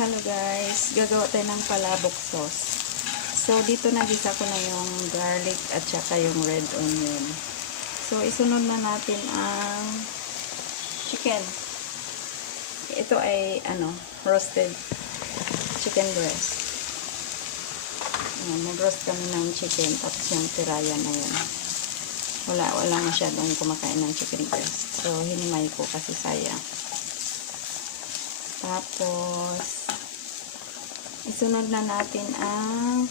Hello guys, gagawa tayo ng palabok sauce. So dito nagisa ko na yung garlic at saka yung red onion. So isunod na natin ang chicken. Ito ay roasted chicken breast. Nag-roast kami ng chicken tapos yung tiraya na yun. Wala masyadong kumakain ng chicken breast. So hinimay ko kasi sayang. Tapos isunod na natin ang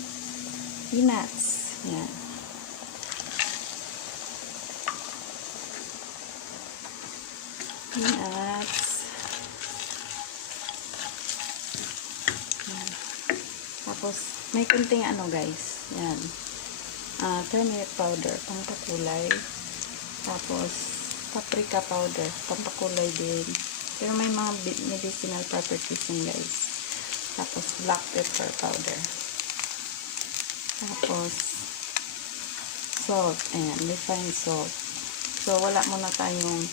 peanuts. Yan. Peanuts. Yan. Tapos may kunting guys. Yan. Turmeric powder, pampakulay. Tapos paprika powder, pampakulay din. Pero may mga medicinal properties yun guys. Tapos black pepper powder. Tapos salt. Ayan, refined salt. So wala muna tayong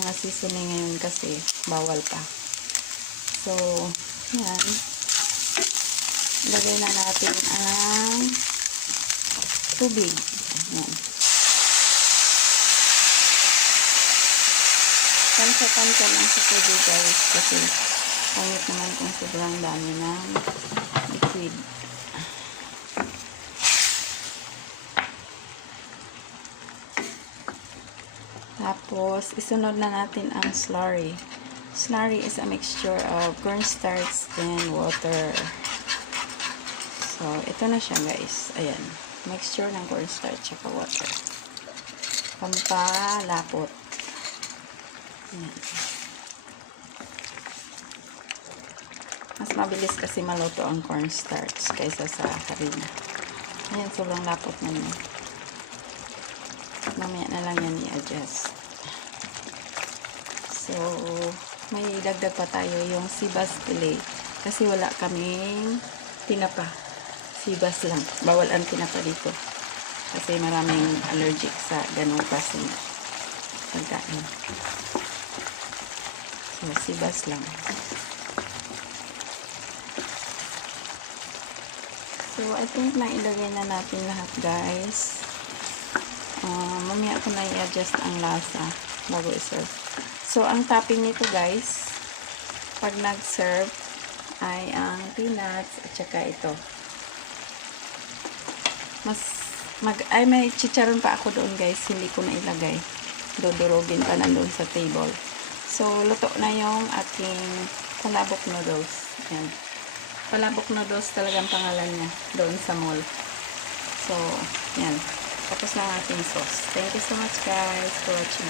mga seasoning ngayon kasi bawal pa. So yan. Lagay na natin ang tubig. Ayan. Tansya lang sa tubig guys kasi pangit naman kung sobrang dami ng liquid. Tapos isunod na natin ang slurry. Slurry is a mixture of cornstarch and water. So ito na siya guys. Ayan. Mixture ng cornstarch at water. Pampalapot. Ayan. Mas mabilis kasi maluto ang cornstarch kaysa sa harina. Ayan, sobrang lapot na yun. Mamaya na lang yan i-adjust. So, may dagdag pa tayo yung sibas fillet. Kasi wala kaming tinapa. Sibas lang. Bawal ang tinapa dito. Kasi maraming allergic sa ganong klaseng pagkain. So, sibas lang. So, I think na ilagay na natin lahat guys. Mamaya ko na i-adjust ang lasa bago i-serve. So, ang topping nito guys, pag nag-serve, ay ang peanuts at saka ito. May chicharon pa ako doon guys, hindi ko na ilagay. Dudurugin pa nandun sa table. So, luto na yung ating palabok noodles. Ayan. Palabok noodles talagang pangalan niya doon sa mall. So, yan. Tapos na ang ating sauce. Thank you so much guys for watching.